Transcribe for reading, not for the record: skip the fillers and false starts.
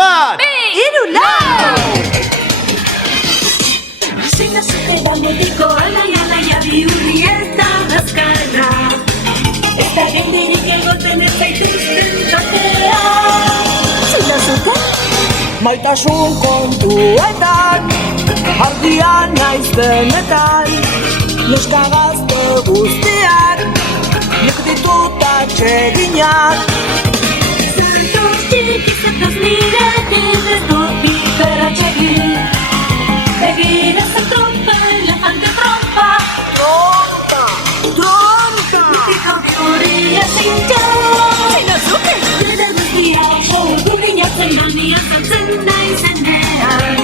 Empat. Hirulau. Zena zuteba motiko alai bihurri ez da bazkarra. Ez da gendirik egoten ez zaituzten jatea. Zena zute? Maitasun kontuetan, argia naiz benetan, neska gazte guztiak, nik ditut atseginak. Zertotik izataz nirekin ez dut biber atsegin. Begira zertupe elefante trompa. Trompa! Mutiko bihurria zintxo. Zena zute? Zena guztia, gurinatzen da ni azaltzen naizenean.